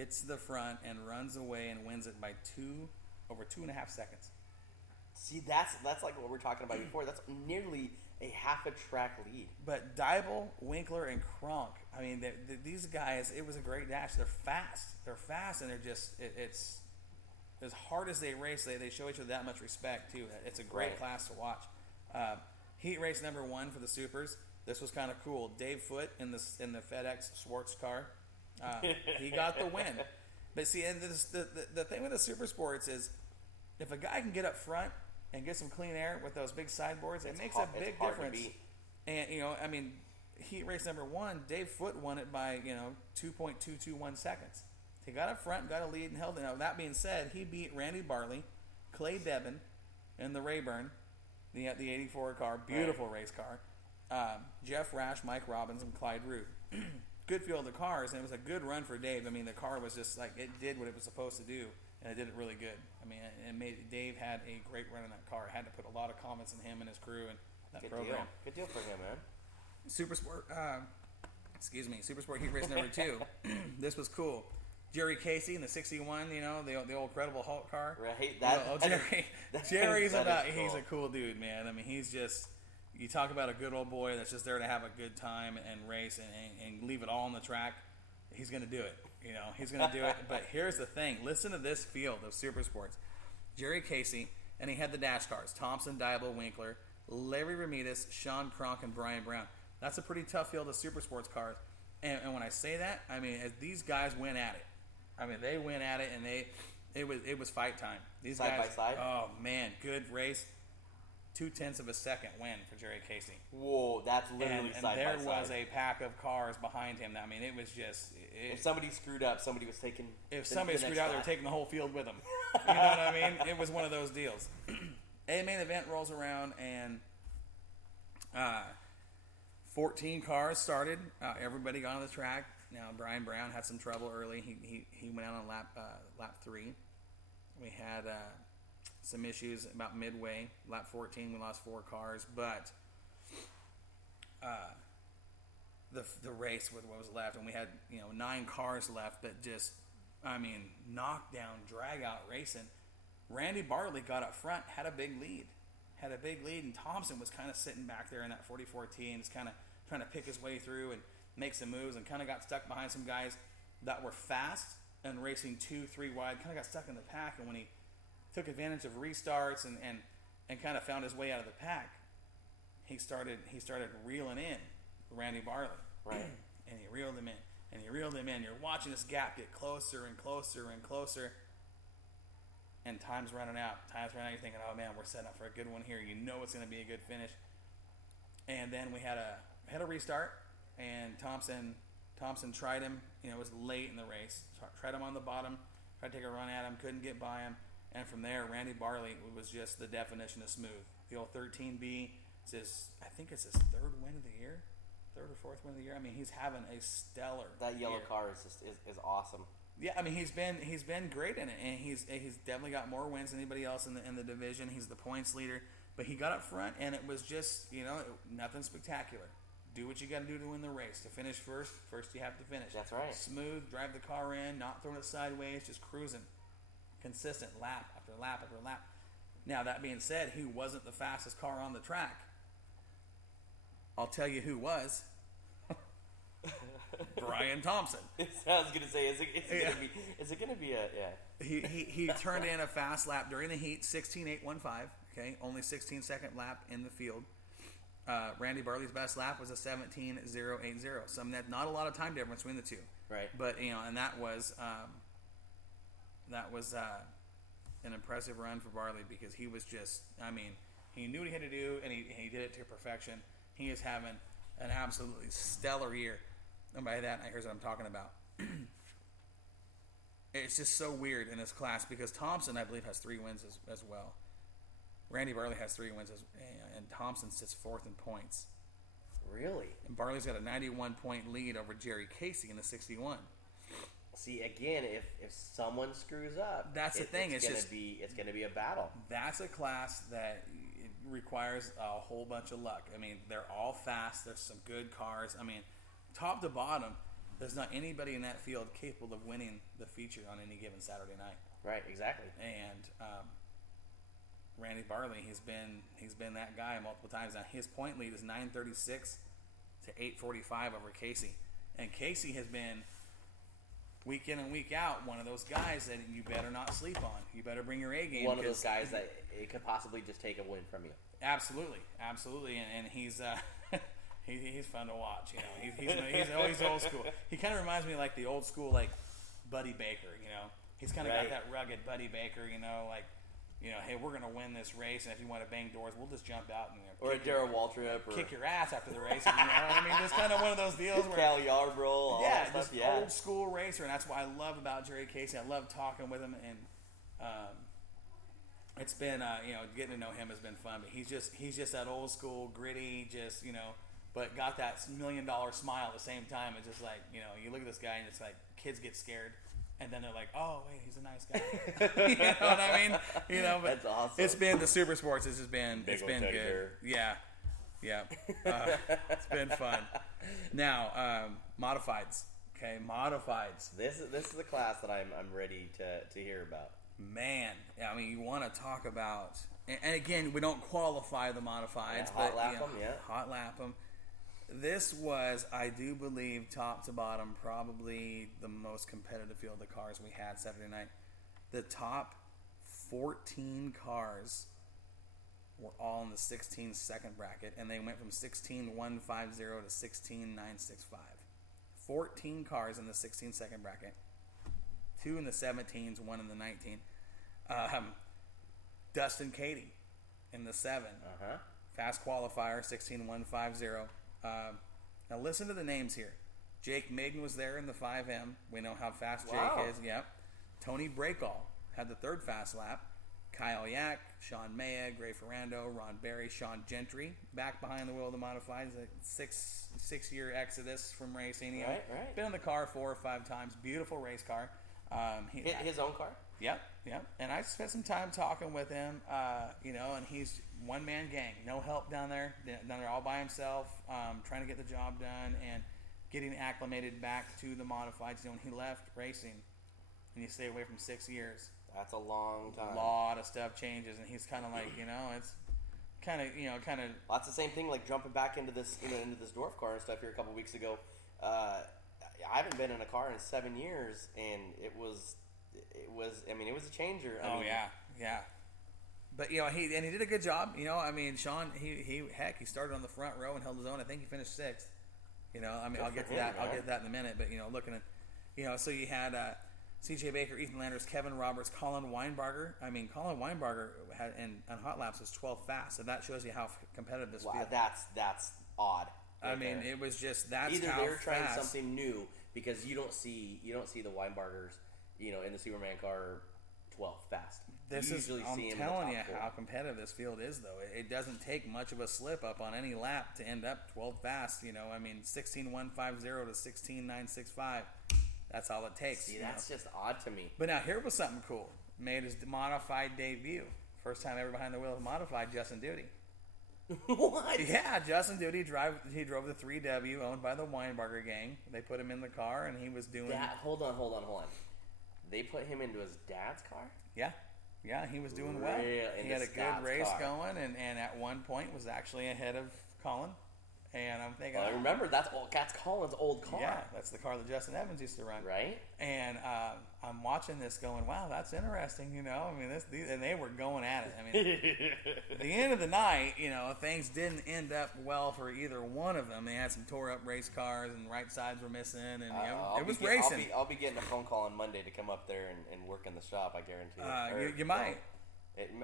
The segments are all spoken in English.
gets to the front and runs away and wins it by over 2.5 seconds. See, that's like what we were talking about before. That's nearly a half a track lead. But Dybel, Winkler, and Kronk, I mean, these guys, it was a great dash. They're fast, and they're just, it's as hard as they race, they show each other that much respect, too. It's a great class to watch. Heat race number 1 for the Supers. This was kind of cool. Dave Foote in the FedEx Schwartz car. He got the win. But see, and the thing with the Super Sports is if a guy can get up front and get some clean air with those big sideboards, it makes a big difference. And, I mean, heat race number 1, Dave Foote won it by, 2.221 seconds. He got up front, got a lead, and held it. Now, that being said, he beat Randy Barley, Clay Debon, in the Rayburn, the 84 car, beautiful race car. Jeff Rash, Mike Robbins, and Clyde Root. Good field of cars, and it was a good run for Dave. I mean, the car was just like, it did what it was supposed to do, and it did it really good. I mean, Dave had a great run in that car. It had to put a lot of confidence in him and his crew and that program. Good deal for him, man. Super Sport Heat Race number 2. This was cool. Jerry Casey in the 61, the old Credible Hulk car. Right. Jerry's cool. He's a cool dude, man. I mean, he's just, you talk about a good old boy that's just there to have a good time and race and leave it all on the track. He's going to do it. He's going to do it. But here's the thing. Listen to this field of Super Sports. Jerry Casey, and he had the dash cars. Thompson, Dybel, Winkler, Larry Ramirez, Sean Kronk, and Brian Brown. That's a pretty tough field of Super Sports cars. And when I say that, I mean, as these guys went at it. I mean, they went at it, and it was fight time. These side guys, by side? Oh, man, good race. 0.2 of a second win for Jerry Casey. Whoa, that's literally and side by side. And there was a pack of cars behind him. I mean, it was just... if somebody screwed up, somebody was taking... If somebody screwed out, they were taking the whole field with them. You know what I mean? It was one of those deals. A main event rolls around, and 14 cars started. Everybody got on the track. Now, Brian Brown had some trouble early. He went out on lap 3. We had some issues about midway. Lap 14, we lost 4 cars. But the race with what was left, and we had 9 cars left, but just, I mean, knockdown, drag-out racing. Randy Bartley got up front, had a big lead, and Thompson was kind of sitting back there in that 44T and just kind of trying to pick his way through and make some moves, and kind of got stuck behind some guys that were fast and racing 2-3 wide, kind of got stuck in the pack. And when he took advantage of restarts and kind of found his way out of the pack, he started reeling in Randy Barley. Right. And he reeled him in, and he reeled him in. You're watching this gap get closer and closer and closer, and time's running out. You're thinking, oh man, we're setting up for a good one here. You know it's going to be a good finish. And then we had a restart, and Thompson tried him. It was late in the race. Tried him on the bottom, tried to take a run at him, couldn't get by him. And from there, Randy Barley was just the definition of smooth. The old 13B, I think it's his 3rd win of the year, 3rd or 4th win of the year. I mean, he's having a stellar That yellow year. car is awesome. Yeah, I mean, he's been great in it, and he's definitely got more wins than anybody else in the division. He's the points leader, but he got up front, and it was just nothing spectacular. Do what you got to do to win the race. To finish first you have to finish. That's right. Smooth, drive the car in, not throwing it sideways, just cruising. Consistent lap after lap after lap. Now, that being said, he wasn't the fastest car on the track. I'll tell you who was. Brian Thompson. I was going to say, is it going to be a, yeah. He turned in a fast lap during the heat, 16.815. Okay, only 16-second lap in the field. Randy Barley's best lap was a 17.080. Something that not a lot of time difference between the two. Right. But and that was an impressive run for Barley, because he was just, I mean, he knew what he had to do, and he did it to perfection. He is having an absolutely stellar year. And by that, here's what I'm talking about. It's just so weird in this class, because Thompson, I believe, has 3 wins as well. Randy Barley has 3 wins, and Thompson sits 4th in points. Really? And Barley's got a 91-point lead over Jerry Casey in the 61. See, again, if someone screws up, that's the thing. It's going to be a battle. That's a class that requires a whole bunch of luck. I mean, they're all fast. There's some good cars. I mean, top to bottom, There's not anybody in that field capable of winning the feature on any given Saturday night. Right, exactly. And Randy Barley, he's been that guy multiple times. Now his point lead is 936 to 845 over Casey, and Casey has been week in and week out one of those guys that you better not sleep on. You better bring your A game. One of those guys that it could possibly just take a win from you. Absolutely, and he's he's fun to watch. You know, he's old school. He kind of reminds me of like the old school like Buddy Baker. You know, he's kind of got that rugged Buddy Baker. You know, like. You know, hey, we're going to win this race, and if you want to bang doors, we'll just jump out and or a Darrell Waltrip, or kick your ass after the race. You know what I mean? Just kind of one of those deals where Cal Yarbrough, all that stuff. Just old school racer, and that's what I love about Jerry Casey. I love talking with him, and it's been you know, getting to know him has been fun. But he's just that old school gritty, just you know, but got that $1 million smile at the same time. It's just like, you know, you look at this guy, and it's like kids get scared. And then they're like, "Oh, wait, he's a nice guy." You know what I mean? You know, but that's awesome. It's been the super sports. It's been good. Bear. Yeah. It's been fun. Now, modifieds. Okay, modifieds. This is a class that I'm ready to hear about. Man, I mean, you want to talk about, and again, we don't qualify the modifieds, but hot lap them. This was, I do believe, top to bottom, probably the most competitive field of cars we had Saturday night. The top 14 cars were all in the 16-second bracket, and they went from 16.150 to 16.965. 14 cars in the 16-second bracket. 2 in the 17s, 1 in the 19. Dustin Cady in the 7. Fast qualifier, 16.150. Now listen to the names here. Jake Maiden was there in the 5M. We know how fast Jake is. Yep. Tony Breakall had the 3rd fast lap. Kyle Yack, Sean Maya, Gray Ferrando, Ron Berry, Sean Gentry back behind the wheel of the modifieds. A six-year exodus from racing. He been in the car 4 or 5 times. Beautiful race car. His own car? Yep. And I spent some time talking with him, you know, and he's one-man gang. No help down there. Down there all by himself, trying to get the job done and getting acclimated back to the modifieds. You know, when he left racing, and you stay away from 6 years. That's a long time. A lot of stuff changes, and he's kind of like, you know, it's kind of. Well, that's the same thing, like jumping back into this, into this dwarf car and stuff here a couple weeks ago. I haven't been in a car in 7 years, and it was a changer. I mean, yeah. But, you know, he did a good job. You know, I mean, Sean, he started on the front row and held his own. I think he finished 6th. You know, I mean, I'll get to that. I'll get to that in a minute. But, you know, looking at, you know, so you had C.J. Baker, Ethan Landers, Kevin Roberts, Colin Weinbarger. I mean, Colin Weinbarger had on hot laps was 12th fast. So that shows you how competitive this field. That's odd. I mean, it was just either they're trying something new, because you don't see the Weinbargers, you know, in the Superman car 12th fast. I'm telling you how competitive this field is, though. It doesn't take much of a slip up on any lap to end up 12th fast. You know, I mean, 16.150 to 16.965. That's all it takes. See, that's just odd to me. But now here was something cool. Made his modified debut. First time ever behind the wheel of modified. Justin Duty. What? Yeah, Justin Duty he drove the 3W owned by the Weinbarger gang. They put him in the car, and he was doing that. Hold on. They put him into his dad's car? Yeah, he was doing well. He had a good race going, and at one point was actually ahead of Colin. And I'm thinking, I remember that's Colin's old car. Yeah, that's the car that Justin Evans used to run. Right. And I'm watching this, going, wow, that's interesting. You know, I mean, and they were going at it. I mean, at the end of the night, you know, things didn't end up well for either one of them. They had some tore up race cars, and right sides were missing, and it was racing. I'll be getting a phone call on Monday to come up there and work in the shop. I guarantee. You might.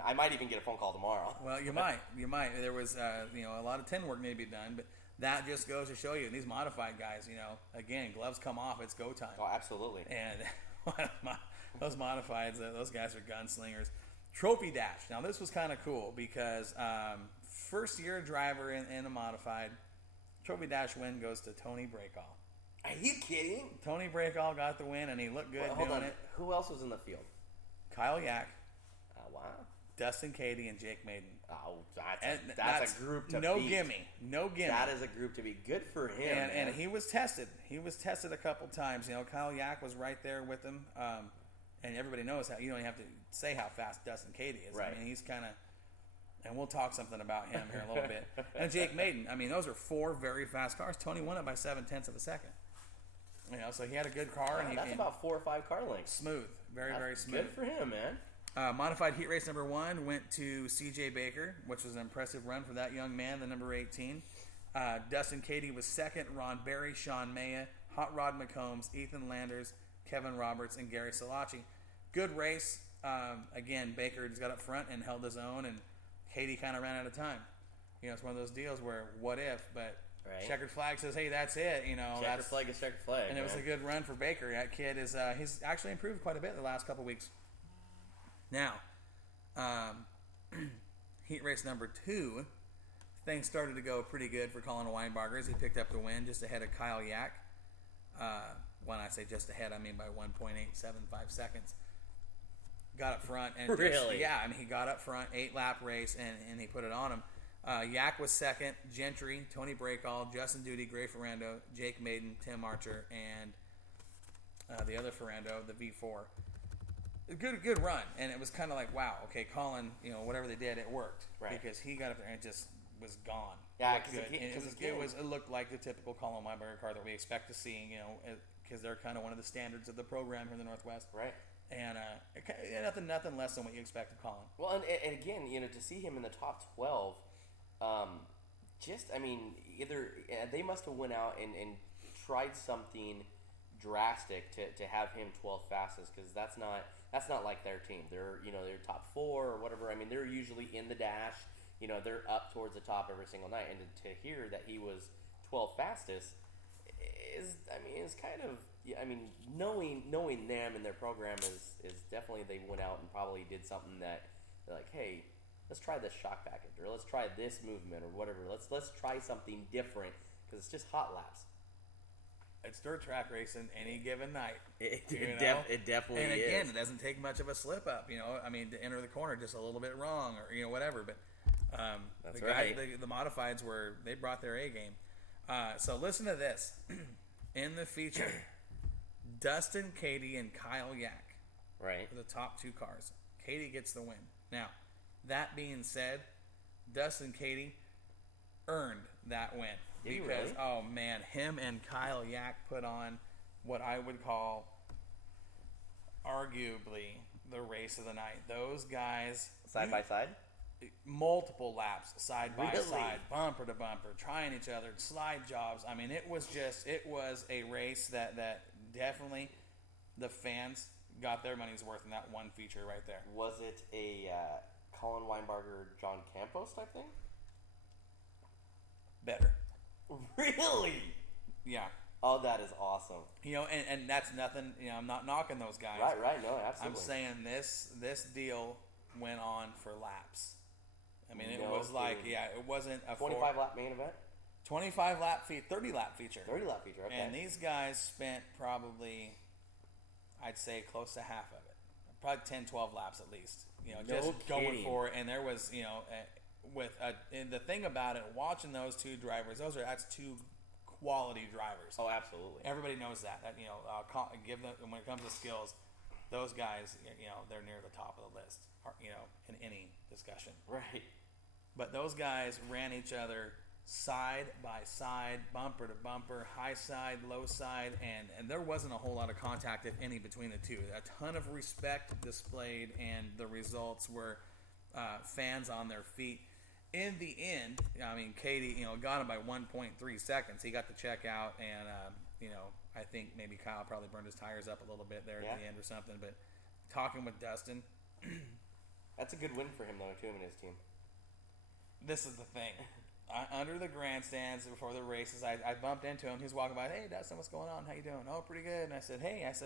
I might even get a phone call tomorrow. Well, you might. There was, you know, a lot of tin work need to be done, but that just goes to show you, these modified guys, you know, again, gloves come off, it's go time. Oh, absolutely. And those modifieds, those guys are gunslingers. Trophy Dash. Now, this was kind of cool because first year driver in a modified, Trophy Dash win goes to Tony Breakall. Are you kidding? Tony Breakall got the win, and he looked good doing it. Who else was in the field? Kyle Yack. Wow. Dustin Katie and Jake Maiden. Oh, that's a group to no beat. gimme. No gimme. That is a group to be. Good for him, and he was tested. He was tested a couple times. Kyle Yack was right there with him. And everybody knows how, you don't have to say how fast Dustin Katie is. Right. I mean, he's kind of, and we'll talk something about him here in a little bit. And Jake Maiden, I mean, those are 4 very fast cars. Tony won it by 7/10 of a second. So he had a good car. Wow, that's about 4 or 5 car lengths. Smooth. Very smooth. Good for him, man. Modified heat race number 1 went to CJ Baker, which was an impressive run for that young man, the number 18. Dustin Katie was second. Ron Berry, Sean Maya, Hot Rod McCombs, Ethan Landers, Kevin Roberts, and Gary Salachi. Good race. Again, Baker just got up front and held his own, and Katie kind of ran out of time. It's one of those deals where what if, but right. Checkered flag says, hey, that's it. Checkered flag is checkered flag. And it was a good run for Baker. That kid is he's actually improved quite a bit the last couple weeks. Now, heat race number 2, things started to go pretty good for Colin Weinbarger as he picked up the win just ahead of Kyle Yack. When I say just ahead, I mean by 1.875 seconds. Got up front. And really? He got up front, 8-lap race, and he put it on him. Yack was second. Gentry, Tony Breakall, Justin Duty, Gray Ferrando, Jake Maiden, Tim Archer, and the other Ferrando, the V4. Good run, and it was kind of like, wow, okay, Colin, whatever they did, it worked, right? Because he got up there and it just was gone. Yeah, because it looked like the typical Colin Weinberger car that we expect to see, because they're kind of one of the standards of the program here in the Northwest, right? And nothing less than what you expect of Colin. Well, and again, to see him in the top 12, either they must have went out and tried something drastic to have him 12th fastest, because that's not like their team. They're they're top 4 or whatever. I mean, they're usually in the dash. They're up towards the top every single night, and to hear that he was 12th fastest is kind of, knowing them and their program is definitely, they went out and probably did something that they're like, hey, let's try this shock package, or let's try this movement, or whatever. Let's try something different, because it's just hot laps. It's dirt track racing any given night. It definitely is. And again, it doesn't take much of a slip up, to enter the corner just a little bit wrong, or whatever. But that's the right. The modifieds they brought their A game. So listen to this. In the feature, Dustin Katie and Kyle Yack, right, are the top 2 cars. Katie gets the win. Now, that being said, Dustin Katie earned that win. Because, really? Oh man, him and Kyle Yack put on what I would call arguably the race of the night. Those guys, side by side, multiple laps, side by Really? side, bumper to bumper, trying each other, slide jobs. I mean, it was a race that definitely the fans got their money's worth in that one feature right there. Was it a Colin Weinbarger, John Campos type thing? Better. Really? Yeah. Oh, that is awesome. And that's nothing. I'm not knocking those guys. Right. No, absolutely. I'm saying this deal went on for laps. I mean, it No was like, kidding. it wasn't a 25-lap main event? 25 lap 30 lap feature. 30-lap feature, okay. And these guys spent probably, I'd say, close to half of it. Probably 10, 12 laps at least. Just going for it. And there was, and the thing about it, watching those 2 drivers, that's 2 quality drivers. Oh, absolutely. Everybody knows that. Give them, when it comes to skills, those guys, they're near the top of the list, in any discussion. Right. But those guys ran each other side by side, bumper to bumper, high side, low side, and there wasn't a whole lot of contact, if any, between the 2. A ton of respect displayed, and the results were fans on their feet. In the end, Katie, got him by 1.3 seconds. He got the check out, and I think maybe Kyle probably burned his tires up a little bit there at the end or something. But talking with Dustin, that's a good win for him, though, too, and his team. This is the thing. Under the grandstands before the races, I bumped into him. He's walking by. Hey, Dustin, what's going on? How you doing? Oh, pretty good. And I said, hey, it's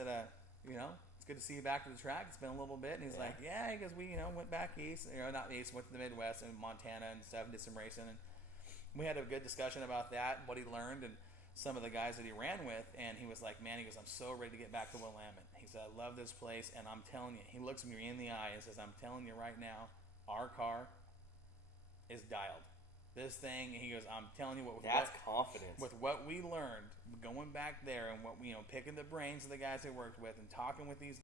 good to see you back to the track. It's been a little bit. And he's like, yeah, because we, went back east. Not east, went to the Midwest and Montana and stuff, and did some racing. And we had a good discussion about that and what he learned and some of the guys that he ran with. And he was like, man, I'm so ready to get back to Willamette. He said, I love this place. And I'm telling you, he looks me in the eye and says, I'm telling you right now, our car is dialed. This thing, he goes, I'm telling you what. That's confidence. With what we learned going back there and what picking the brains of the guys we worked with and talking with these